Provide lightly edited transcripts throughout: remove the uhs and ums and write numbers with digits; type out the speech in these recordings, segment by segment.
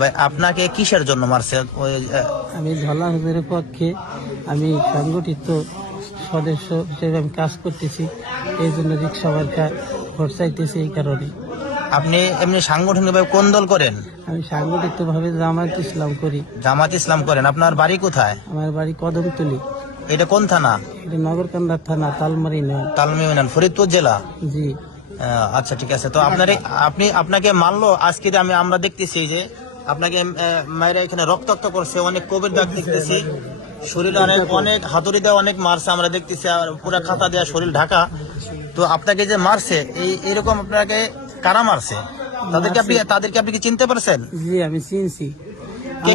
ভাই আপনাকে কিসের জন্য মারছে? আমি ঝলা হুজুরের পক্ষে আমি সংগঠিত সদস্য হিসেবে আমি কাজ করতেছি, এই জন্য রিক্সা মার্কা ভোট চাইতেছি। এই কারণে আপনি এমনি সাংগঠনিকভাবে কোন দল করেন? আমি সাংগঠিত ভাবে জামায়াত ইসলাম করি। জামাত ইসলাম করেন। আপনার বাড়ি কোথায়? আমার বাড়ি কদমতলী। এটা কোন থানা? এটা নগরকান্দা থানা, তালমারি ইউনিয়ন। তালমি ইউনিয়ন, ফরিদপুর জেলা। জি। আচ্ছা ঠিক আছে। তো আপনাকে মানলো আজকে যে আমরা দেখতেছি যে আপনাকে মায়েরা এখানে রক্তাক্ত করছে, অনেক কোভিড দাগ দেখতেছি, শরীরে অনেক হাতুড়ি দেওয়া অনেক মারছে আমরা দেখতেছি, আর পুরো খাতা দেওয়া শরীর ঢাকা। তো আপনাকে যে মারছে এরকম আপনাকে কারা মারছে? তাদেরকে আপনি কি চিনতে পারছেন? জি, আমি চিনছি।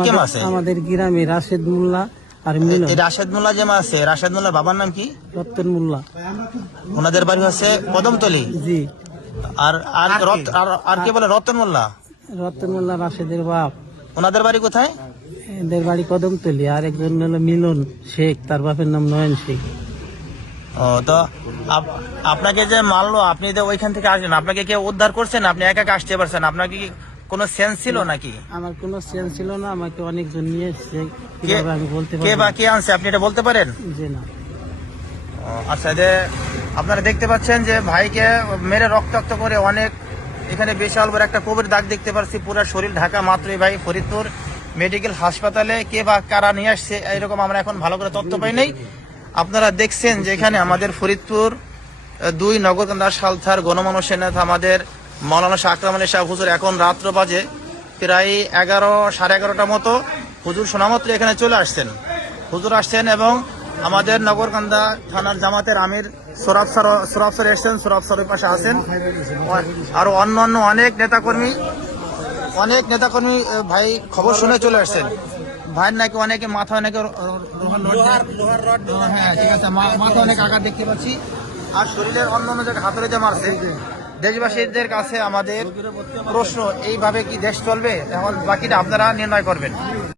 কে মারছে? আমাদের গ্রামে রাশেদ মোল্লা আর মিলন। রাশেদ মোল্লা যে মারছে, রাশেদ মোল্লার বাবার নাম কি? রতন মোল্লা। ওনাদের বাড়ি হচ্ছে কদমতলী। জি। আর কে বলে? রতন মোল্লা। রতন মোল্লা রাশেদের বাপ। ওনাদের বাড়ি কোথায়? এদের বাড়ি কদমতলী। আর একজন হলো মিলন শেখ, তার বাপের নাম নয়ন শেখ। ও, তো আপনাকে যে মারলো, আপনি যে ওইখান থেকে আসলেন, আপনাকে কেউ উদ্ধার করছেন? আপনি একা একা আসতে পারছেন? আপনাকে কি কোনো সেন্স ছিল নাকি? আমার কোনো সেন্স ছিল না, আমাকে অনেকজন নিয়ে এসেছে। কিভাবে আমি বলতে কে আনছে আপনি এটা বলতে পারেন? জি না। আচ্ছা, যে আপনারা দেখতে পাচ্ছেন যে ভাইকে মেরে রক্তাক্ত করে অনেক, এখানে বিশাল বড় একটা কোভিড দাগ দেখতে পাচ্ছি, পুরো শরীর ঢাকা। মাত্রই ভাই ফরিদপুর মেডিকেল হাসপাতালে কে বা কারা নিয়ে আসছে এরকম আমরা এখন ভালো করে তথ্য পাই নাই। আপনারা দেখছেন যে এখানে আমাদের ফরিদপুর 2 নগরকান্দা সালথার গণমানুষের নেতা আমাদের মৌলানা শাহ আকরাম আলী সাহেব হুজুর, এখন রাত্র বাজে প্রায় 11-11:30 মতো। হুজুর শোনামাত্র এখানে চলে আসছেন। হুজুর আসছেন এবং আমাদের নগরকান্দা থানার জামাতের আমির সোরাব স্যার এসছেন, সোরাব স্যারের পাশে আছেন, আরো অন্যান্য অনেক নেতাকর্মী ভাই খবর শুনে চলে আসছেন। ভাইয়ের নাকি অনেকে মাথা, অনেকে হ্যাঁ ঠিক আছে, মাথা অনেক আঘাত দেখতে পাচ্ছি, আর শরীরের অন্যান্য জায়গায় হাতুড়ে যে মারছে। দেশবাসীদের কাছে আমাদের প্রশ্ন, এইভাবে কি দেশ চলবে? এখন বাকিটা আপনারা নির্ণয় করবেন।